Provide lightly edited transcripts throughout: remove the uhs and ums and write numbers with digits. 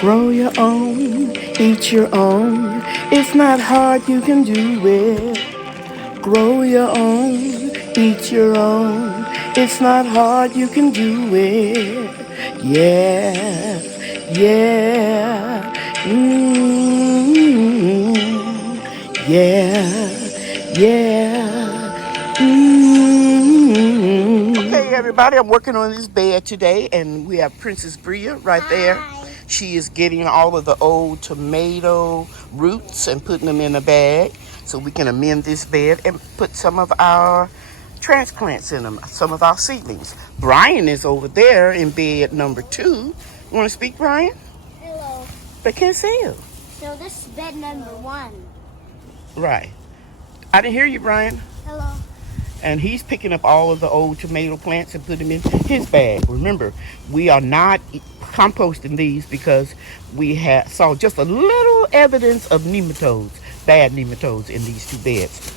Grow your own, eat your own. It's not hard, you can do it. Grow your own, eat your own. It's not hard, you can do it. Yeah, yeah. Yeah, yeah. Okay, everybody, I'm working on this bed today, and we have Princess Bria right there. Hi. She is getting all of the old tomato roots and putting them in a bag so we can amend this bed and put some of our transplants in them, some of our seedlings. Brian is over there in bed number 2. You want to speak, Brian? Hello. They can't see you. So this is bed number 1. Right. I didn't hear you, Brian. Hello. And he's picking up all of the old tomato plants and putting them in his bag. Remember, we are not composting these because we saw just a little evidence of nematodes, bad nematodes in these 2 beds.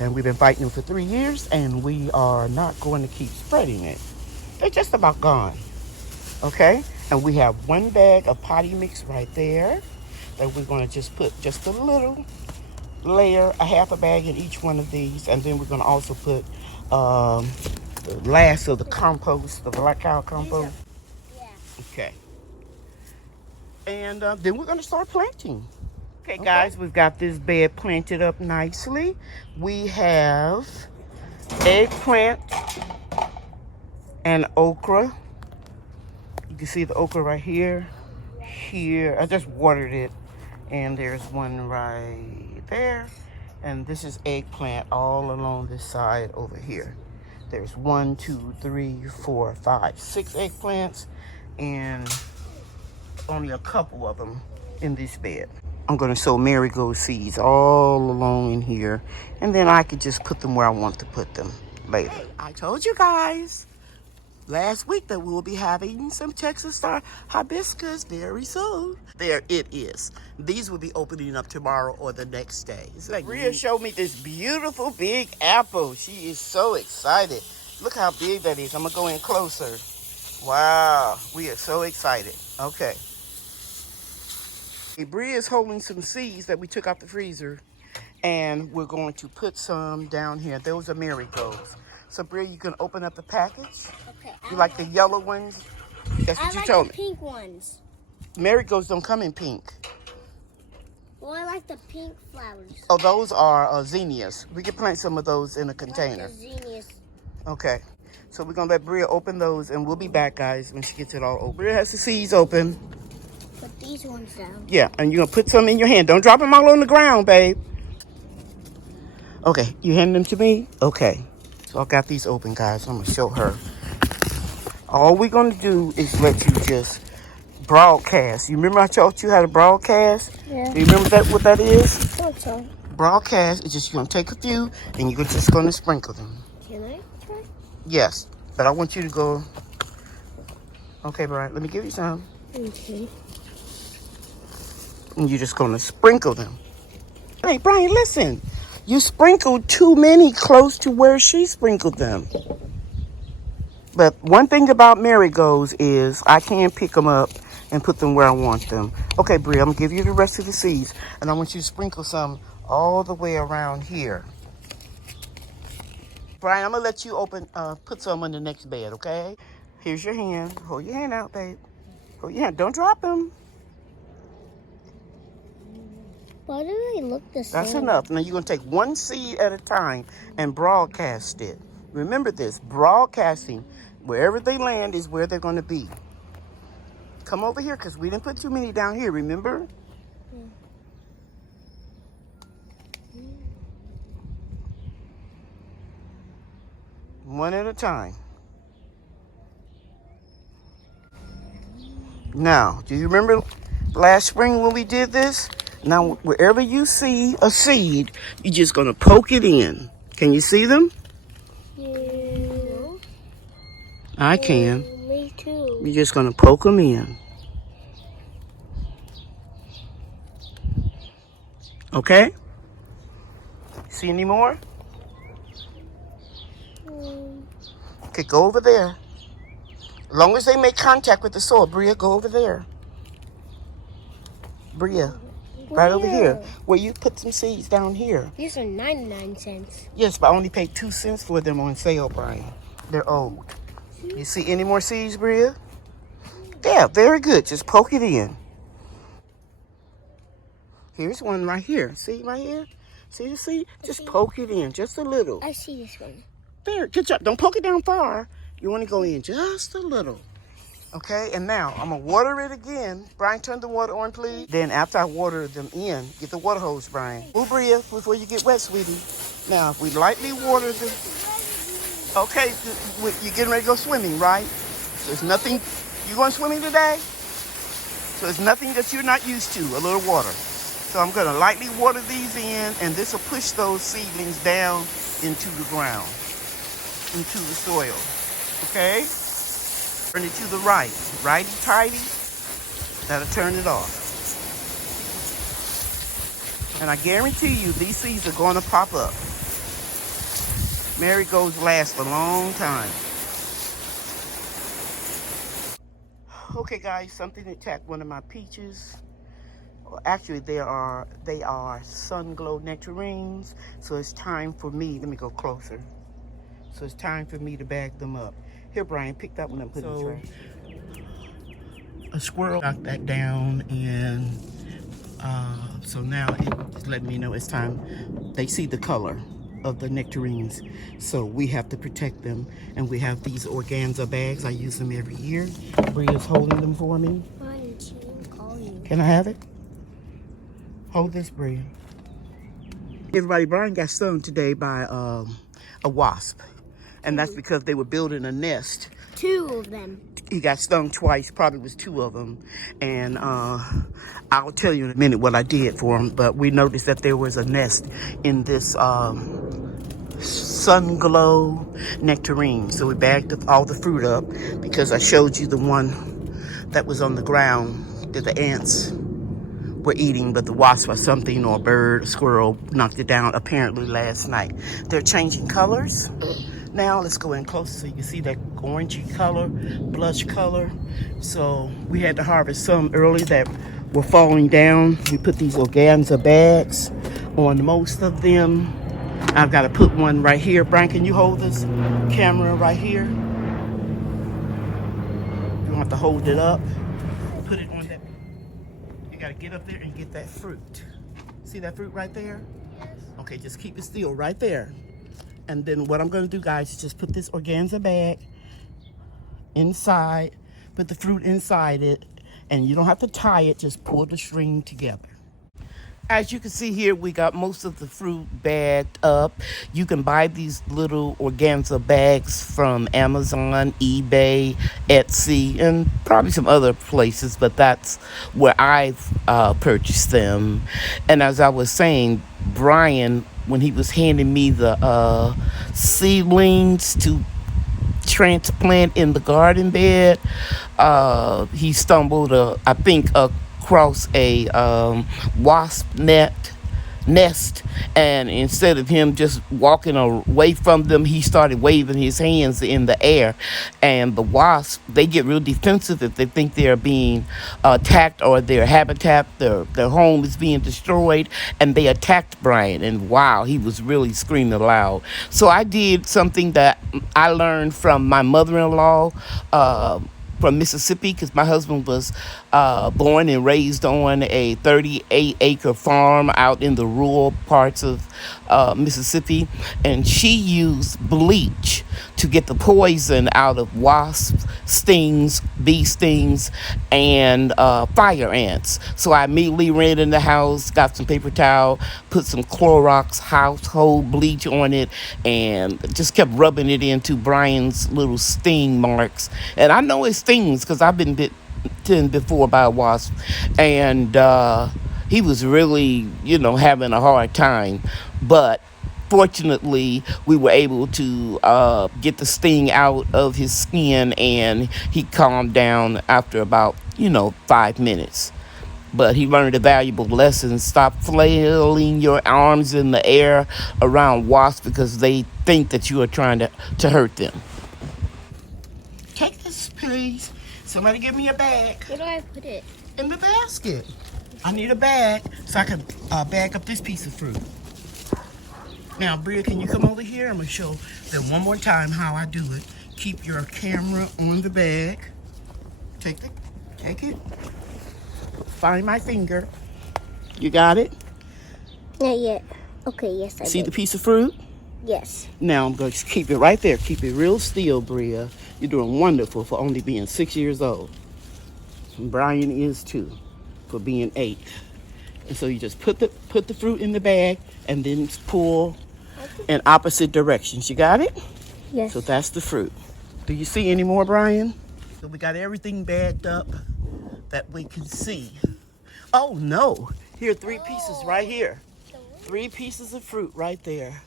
And we've been fighting them for 3 years, and we are not going to keep spreading it. They're just about gone. Okay? And we have 1 bag of potty mix right there that we're going to just put just a little layer, a half a bag in each one of these, and then we're going to also put the last of the compost, the black cow compost. Yeah. Okay. And then we're going to start planting. Okay, guys, we've got this bed planted up nicely. We have eggplant and okra. You can see the okra right here. Here, I just watered it, and there's one right there, and this is eggplant all along this side over here. There's 1, 2, 3, 4, 5, 6 eggplants, and only a couple of them in this bed. I'm going to sow marigold seeds all along in here, and then I could just put them where I want to put them later. I told you guys last week that we will be having some Texas Star Hibiscus very soon. There it is. These will be opening up tomorrow or the next day. Bria showed me this beautiful big apple. She is so excited. Look how big that is. I'm going to go in closer. Wow, we are so excited. Okay. Bria is holding some seeds that we took out the freezer, and we're going to put some down here. Those are marigolds. So, Bria, you can open up the package. Okay. You like the yellow ones? That's what you told me. I like the pink ones. Marigolds don't come in pink. Well, I like the pink flowers. Oh, those are zinnias. We can plant some of those in a container. I like the zinnias. Okay. So we're going to let Bria open those, and we'll be back, guys, when she gets it all open. Bria has the seeds open. Put these ones down. Yeah, and you're going to put some in your hand. Don't drop them all on the ground, babe. Okay, you hand them to me? Okay. So I got these open, guys. I'm going to show her. All we're going to do is let you just broadcast. You remember I taught you how to broadcast? Yeah. Do you remember what that is? Thought so. Broadcast is just, you're going to take a few, and you're just going to sprinkle them. Can I try? Yes, but I want you to go. Okay, Brian, let me give you some. Okay. And you're just going to sprinkle them. Hey, Brian, listen. You sprinkled too many close to where she sprinkled them. But one thing about marigolds is I can pick them up and put them where I want them. Okay, Bria, I'm going to give you the rest of the seeds. And I want you to sprinkle some all the way around here. Brian, I'm going to let you put some in the next bed, okay? Here's your hand. Hold your hand out, babe. Hold your hand. Don't drop them. Why do they look the same? That's enough. Now you're going to take one seed at a time and broadcast it. Remember this, broadcasting, wherever they land is where they're going to be. Come over here because we didn't put too many down here, remember? One at a time. Now, do you remember last spring when we did this? Now, wherever you see a seed, you're just going to poke it in. Can you see them? Yeah. I can. Me too. You're just going to poke them in. Okay? See any more? Okay, go over there. As long as they make contact with the soil, Bria, go over there. Bria, right over here. Where you put some seeds down here. These are 99 cents. Yes, but I only paid 2 cents for them on sale, Brian. They're old. You see any more seeds, Bria? Yeah, very good. Just poke it in. Here's one right here. See right here? See the seed? Just poke it in, just a little. I see this one. There, good job. Don't poke it down far. You want to go in just a little. Okay, and now I'm going to water it again. Brian, turn the water on, please. Then after I water them in, get the water hose, Brian. Move, Bria, before you get wet, sweetie. Now, if we lightly water them. Okay, you're getting ready to go swimming, right? So there's nothing. You going swimming today? So there's nothing that you're not used to, a little water. So I'm going to lightly water these in, and this will push those seedlings down into the ground, into the soil. Okay? Turn it to the right. Righty-tighty. That'll turn it off. And I guarantee you, these seeds are going to pop up. Marigolds last a long time. Okay, guys, something attacked one of my peaches. Well, actually, they are sunglo nectarines. So it's time for me. Let me go closer. So it's time for me to bag them up. Here, Brian, pick that one up, put it in the trash. A squirrel knocked that down, and so now it's letting me know it's time. They see the color of the nectarines, so we have to protect them. And we have these organza bags. I use them every year. Bria's holding them for me. Can I have it? Hold this, Bria. Everybody, Brian got stung today by a wasp. And that's because they were building a nest. 2 of them. He got stung twice, probably was 2 of them. And I'll tell you in a minute what I did for him. But we noticed that there was a nest in this sunglo nectarine. So we bagged all the fruit up because I showed you the one that was on the ground that the ants were eating, but the wasp or something, or a bird, a squirrel, knocked it down apparently last night. They're changing colors. Now let's go in closer so you can see that orangey color, blush color. So we had to harvest some early that were falling down. We put these organza bags on most of them. I've got to put one right here. Brian, can you hold this camera right here? You want to hold it up. Put it on that. You got to get up there and get that fruit. See that fruit right there? Yes. Okay, just keep it still right there. And then what I'm going to do, guys, is just put this organza bag inside, put the fruit inside it, and you don't have to tie it, just pull the string together. As you can see here, we got most of the fruit bagged up. You can buy these little organza bags from Amazon, eBay, Etsy, and probably some other places, but that's where I've purchased them. And as I was saying, Brian, when he was handing me the seedlings to transplant in the garden bed, he stumbled, I think, across a wasp nest, and instead of him just walking away from them, he started waving his hands in the air. And the wasps, they get real defensive if they think they're being attacked or their habitat, their home is being destroyed, and they attacked Brian. And wow, he was really screaming loud. So I did something that I learned from my mother-in-law from Mississippi, because my husband was born and raised on a 38-acre farm out in the rural parts of Mississippi, and she used bleach to get the poison out of wasps, stings, bee stings, and fire ants. So I immediately ran in the house, got some paper towel, put some Clorox household bleach on it, and just kept rubbing it into Brian's little sting marks. And I know it stings because I've been bitten before by a wasp, and he was really, having a hard time. But fortunately, we were able to get the sting out of his skin, and he calmed down after about, 5 minutes. But he learned a valuable lesson. Stop flailing your arms in the air around wasps because they think that you are trying to hurt them. Take this, please. Somebody give me a bag. Where do I put it? in the basket. I need a bag so I can bag up this piece of fruit. Now, Bria, can you come over here? I'm going to show them one more time how I do it. Keep your camera on the bag. Take it. Find my finger. You got it? Not yet. Okay, yes, I See did. the piece of fruit? Yes. Now I'm going to keep it right there. Keep it real still, Bria. You're doing wonderful for only being 6 years old. And Brian is too, for being 8. And so you just put the fruit in the bag and then pull in opposite directions. You got it? Yes. So that's the fruit. Do you see any more, Brian? So we got everything bagged up that we can see. Oh no, here are 3 pieces right here. 3 pieces of fruit right there.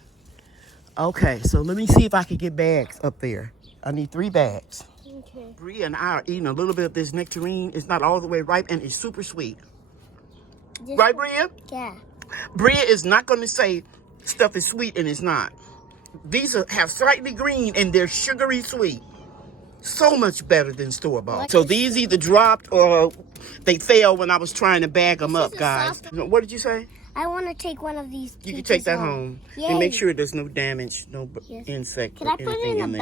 Okay, so let me see if I can get bags up there. I need 3 bags. Okay. Bria and I are eating a little bit of this nectarine. It's not all the way ripe and it's super sweet. Right, Bria? Yeah. Bria is not going to say stuff is sweet and it's not. These have slightly green and they're sugary sweet. So much better than store-bought. So these either dropped or they fell when I was trying to bag them up, guys. What did you say? I want to take one of these. You can take that home. And make sure there's no damage, no insect or anything in there.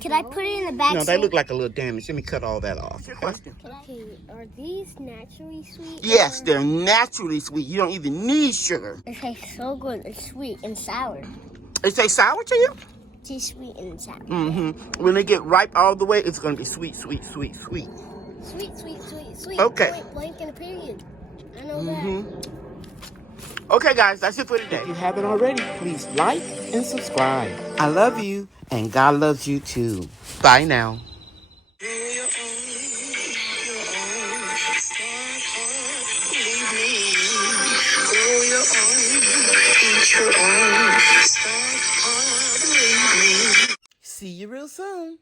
Can I put it in the bag? No, they look like a little damage. Let me cut all that off. Okay, are these naturally sweet? Yes, they're naturally sweet. You don't even need sugar. It tastes so good. It's sweet and sour. It tastes sour to you? It's sweet and sour. Mm-hmm. When they get ripe all the way, it's going to be sweet, sweet, sweet, sweet. Sweet, sweet, sweet, sweet. Okay. Point blank and a period. I know that. Okay, guys, that's it for today. If you haven't already, please like and subscribe. I love you, and God loves you too. Bye now. See you real soon.